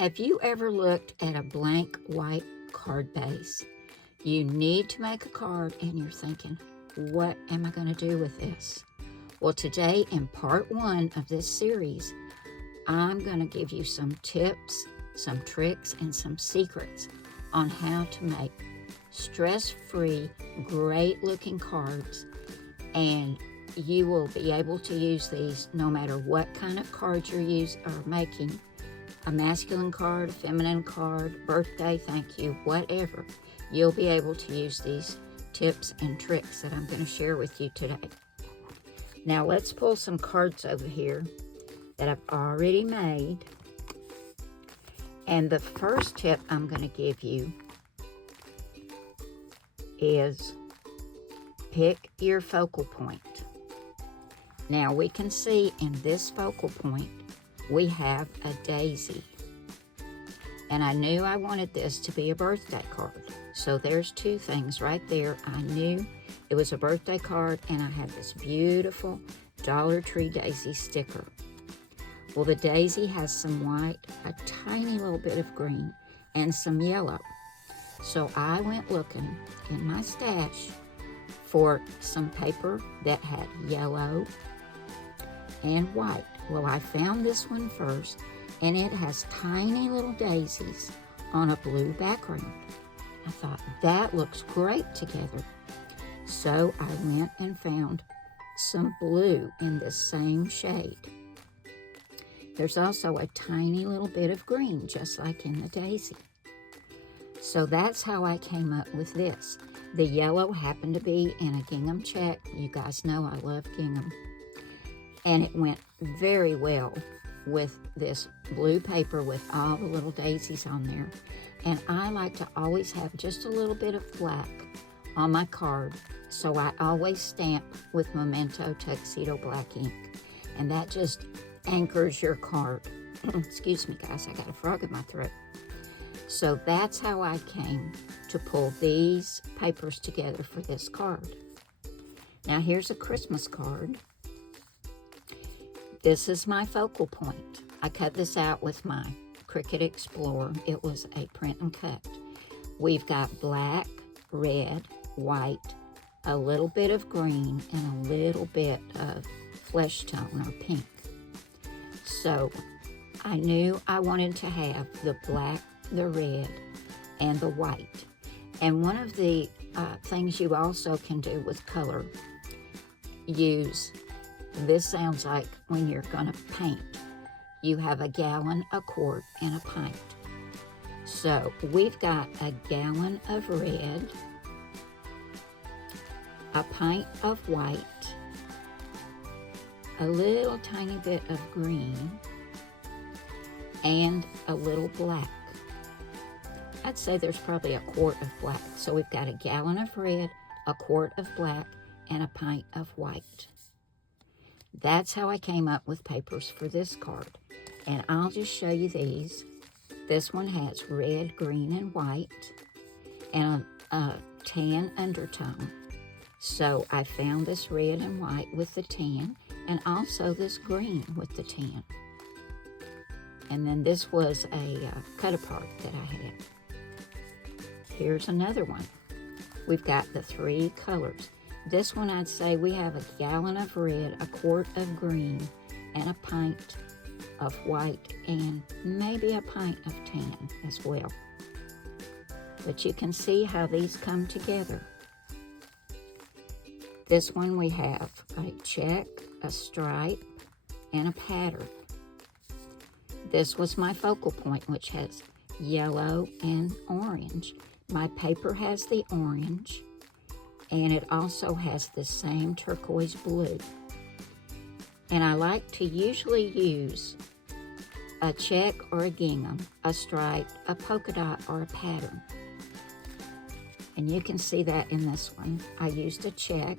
Have you ever looked at a blank white card base? You need to make a card and you're thinking, what am I going to do with this? Well, today in part 1 of this series, I'm going to give you some tips, some tricks, and some secrets on how to make stress-free, great-looking cards, and you will be able to use these no matter what kind of cards you're making. A masculine card, a feminine card, birthday, thank you, whatever. You'll be able to use these tips and tricks that I'm going to share with you today. Now let's pull some cards over here that I've already made. And the first tip I'm going to give you is pick your focal point. Now we can see in this focal point we have a daisy. And I knew I wanted this to be a birthday card. So there's two things right there. I knew it was a birthday card, and I had this beautiful Dollar Tree daisy sticker. Well, the daisy has some white, a tiny little bit of green, and some yellow. So I went looking in my stash for some paper that had yellow and white. Well, I found this one first, and it has tiny little daisies on a blue background. I thought, that looks great together. So I went and found some blue in the same shade. There's also a tiny little bit of green, just like in the daisy. So that's how I came up with this. The yellow happened to be in a gingham check. You guys know I love gingham. And it went very well with this blue paper with all the little daisies on there. And I like to always have just a little bit of black on my card, so I always stamp with Memento Tuxedo black ink. And that just anchors your card. Excuse me, guys, I got a frog in my throat. So that's how I came to pull these papers together for this card. Now here's a Christmas card. This is my focal point. I cut this out with my Cricut Explorer. It was a print and cut. We've got black, red, white, a little bit of green, and a little bit of flesh tone or pink. So I knew I wanted to have the black, the red, and the white. And one of the things you also can do with color, this sounds like when you're going to paint. You have a gallon, a quart, and a pint. So we've got a gallon of red, a pint of white, a little tiny bit of green, and a little black. I'd say there's probably a quart of black. So we've got a gallon of red, a quart of black, and a pint of white. That's how I came up with papers for this card. And I'll just show you these. This one has red, green, and white, and a tan undertone. So I found this red and white with the tan, and also this green with the tan. And then this was a cut-apart that I had. Here's another one. We've got the 3 colors. This one, I'd say we have a gallon of red, a quart of green, and a pint of white, and maybe a pint of tan as well. But you can see how these come together. This one we have a check, a stripe, and a pattern. This was my focal point, which has yellow and orange. My paper has the orange, and it also has the same turquoise blue. And I like to usually use a check or a gingham, a stripe, a polka dot, or a pattern. And you can see that in this one. I used a check.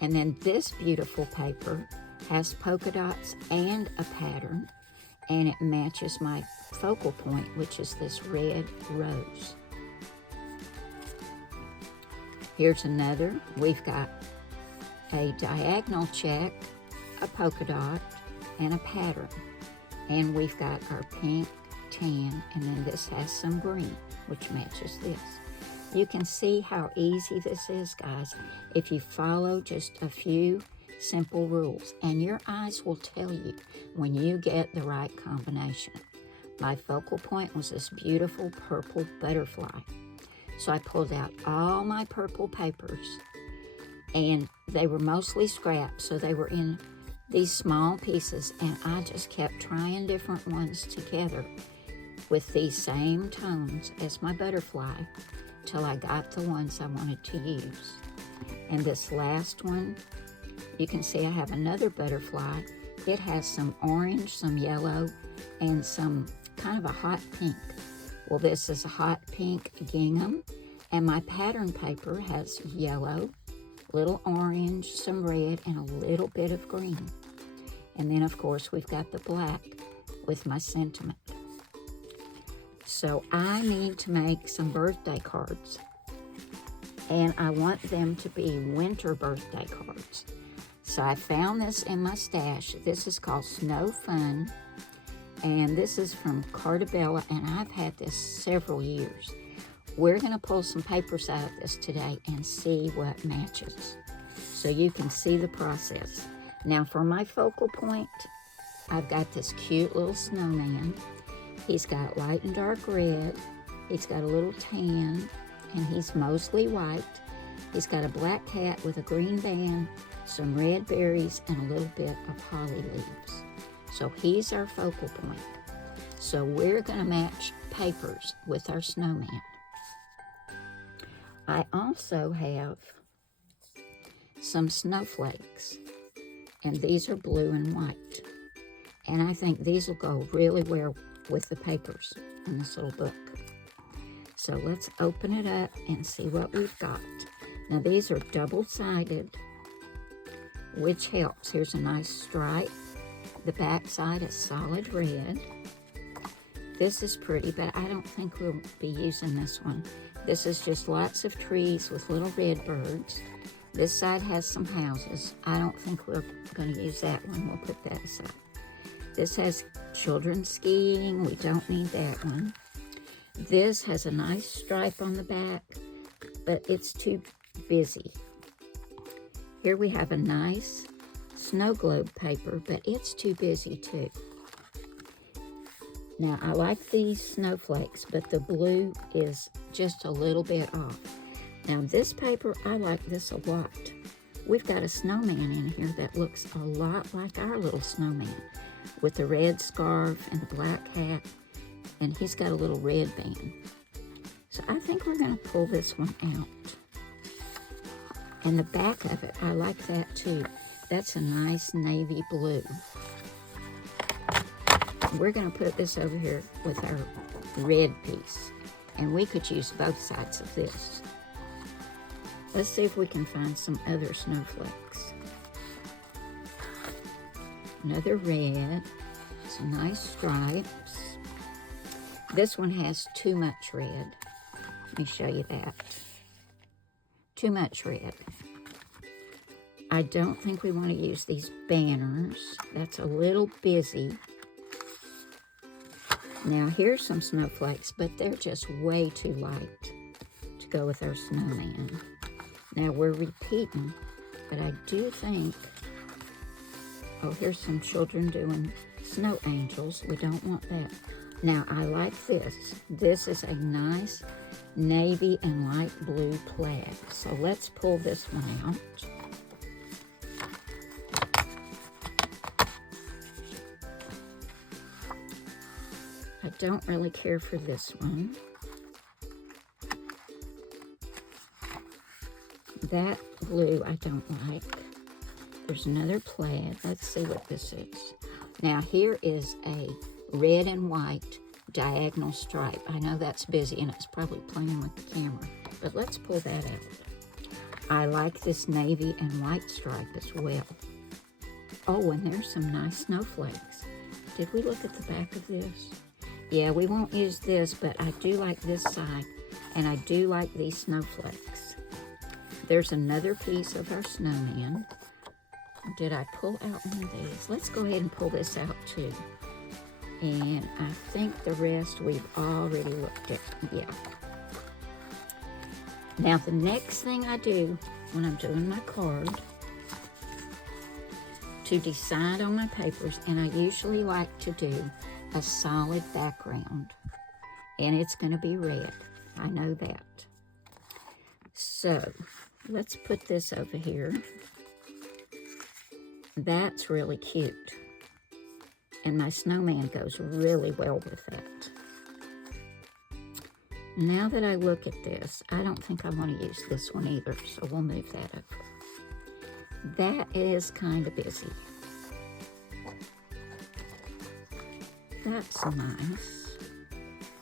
And then this beautiful paper has polka dots and a pattern, and it matches my focal point, which is this red rose. Here's another. We've got a diagonal check, a polka dot, and a pattern. And we've got our pink, tan, and then this has some green, which matches this. You can see how easy this is, guys, if you follow just a few simple rules, and your eyes will tell you when you get the right combination. My focal point was this beautiful purple butterfly. So I pulled out all my purple papers, and they were mostly scrap, so they were in these small pieces, and I just kept trying different ones together with these same tones as my butterfly till I got the ones I wanted to use. And this last one, you can see I have another butterfly. It has some orange, some yellow, and some kind of a hot pink. Well, this is a hot pink gingham, and my pattern paper has yellow, little orange, some red, and a little bit of green. And then, of course, we've got the black with my sentiment. So I need to make some birthday cards, and I want them to be winter birthday cards. So I found this in my stash. This is called Snow Fun, and this is from Cardz, and I've had this several years. We're going to pull some papers out of this today and see what matches, so you can see the process. Now for my focal point, I've got this cute little snowman. He's got light and dark red, he's got a little tan, and he's mostly white. He's got a black hat with a green band, some red berries, and a little bit of holly leaves. So he's our focal point. So we're going to match papers with our snowman. I also have some snowflakes, and these are blue and white. And I think these will go really well with the papers in this little book. So let's open it up and see what we've got. Now these are double-sided, which helps. Here's a nice stripe. The back side is solid red. This is pretty, but I don't think we'll be using this one. This is just lots of trees with little red birds. This side has some houses. I don't think we're going to use that one. We'll put that aside. This has children skiing. We don't need that one. This has a nice stripe on the back, but it's too busy. Here we have a nice snow globe paper, but it's too busy too. Now I like these snowflakes, but the blue is just a little bit off. Now this paper, I like this a lot. We've got a snowman in here that looks a lot like our little snowman, with the red scarf and the black hat, and he's got a little red band. So I think we're going to pull this one out. And the back of it, I like that too. That's a nice navy blue. We're going to put this over here with our red piece, and we could use both sides of this. Let's see if we can find some other snowflakes. Another red, some nice stripes. This one has too much red. Let me show you that. Too much red. I don't think we want to use these banners. That's a little busy. Now here's some snowflakes, but they're just way too light to go with our snowman. Now we're repeating, but I do think, oh, here's some children doing snow angels. We don't want that. Now I like this. This is a nice navy and light blue plaid. So let's pull this one out. I don't really care for this one. That blue I don't like. There's another plaid. Let's see what this is. Now here is a red and white diagonal stripe. I know that's busy and it's probably playing with the camera, but let's pull that out. I like this navy and white stripe as well. Oh, and there's some nice snowflakes. Did we look at the back of this? Yeah, we won't use this, but I do like this side, and I do like these snowflakes. There's another piece of our snowman. Did I pull out one of these? Let's go ahead and pull this out too. And I think the rest we've already looked at. Yeah. Now the next thing I do when I'm doing my card to decide on my papers, and I usually like to do a solid background, and it's going to be red. I know that. So let's put this over here. That's really cute. And my snowman goes really well with that. Now that I look at this, I don't think I want to use this one either, so we'll move that over. That is kind of busy. That's nice.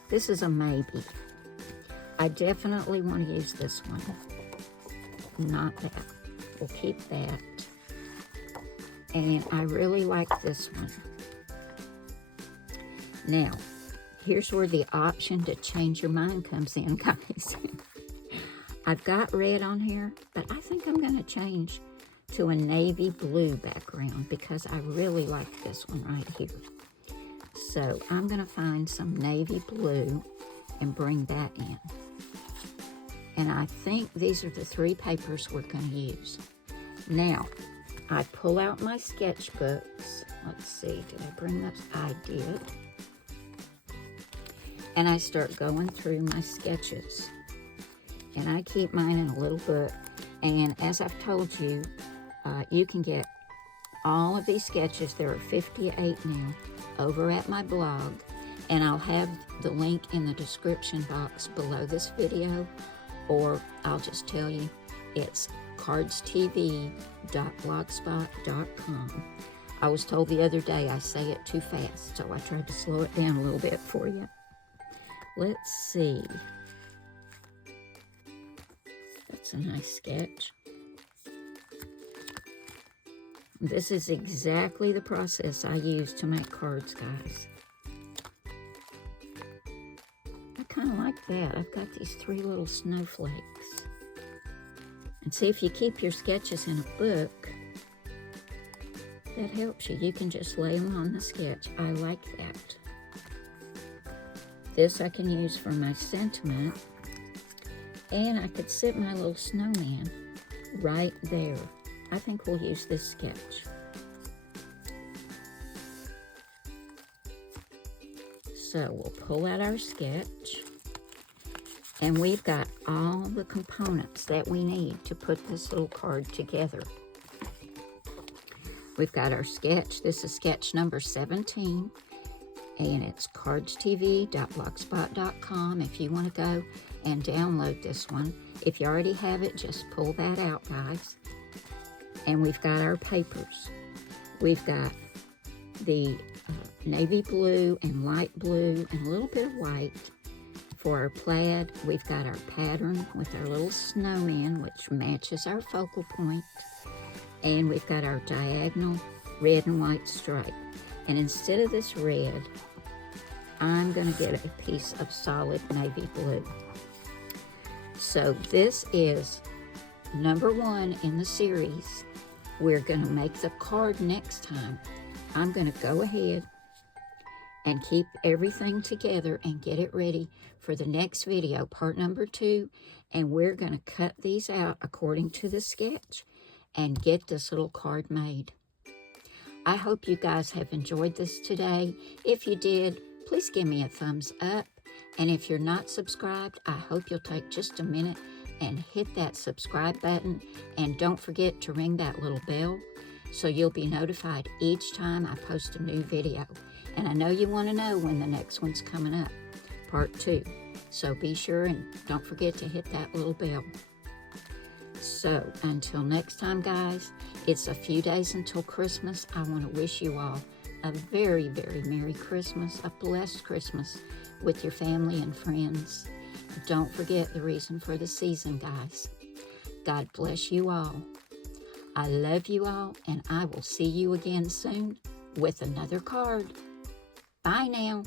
This is a maybe. I definitely want to use this one. Not that. We'll keep that. And I really like this one. Now, here's where the option to change your mind comes in, guys. I've got red on here, but I think I'm going to change to a navy blue background because I really like this one right here. So I'm going to find some navy blue and bring that in. And I think these are the 3 papers we're going to use. Now, I pull out my sketchbooks. Let's see, did I bring those? I did. And I start going through my sketches. And I keep mine in a little book. And as I've told you, you can get all of these sketches, there are 58 now, over at my blog. And I'll have the link in the description box below this video, or I'll just tell you, it's cardstv.blogspot.com. I was told the other day I say it too fast, so I tried to slow it down a little bit for you. Let's see. That's a nice sketch. This is exactly the process I use to make cards, guys. I kind of like that. I've got these 3 little snowflakes. And see, if you keep your sketches in a book, that helps you. You can just lay them on the sketch. I like that. This I can use for my sentiment. And I could sit my little snowman right there. I think we'll use this sketch. So we'll pull out our sketch. And we've got all the components that we need to put this little card together. We've got our sketch. This is sketch number 17. And it's cardstv.blogspot.com if you want to go and download this one. If you already have it, just pull that out, guys. And we've got our papers. We've got the navy blue and light blue and a little bit of white for our plaid. We've got our pattern with our little snowman, which matches our focal point. And we've got our diagonal red and white stripe. And instead of this red, I'm going to get a piece of solid navy blue. So this is number 1 in the series. We're going to make the card next time. I'm going to go ahead and keep everything together and get it ready for the next video, part number 2. And we're going to cut these out according to the sketch and get this little card made. I hope you guys have enjoyed this today. If you did, please give me a thumbs up. And if you're not subscribed, I hope you'll take just a minute and hit that subscribe button. And don't forget to ring that little bell so you'll be notified each time I post a new video. And I know you want to know when the next one's coming up, part 2. So be sure and don't forget to hit that little bell. So until next time, guys, it's a few days until Christmas. I want to wish you all a very, very Merry Christmas, a blessed Christmas with your family and friends. Don't forget the reason for the season, guys. God bless you all. I love you all, and I will see you again soon with another card. Bye now.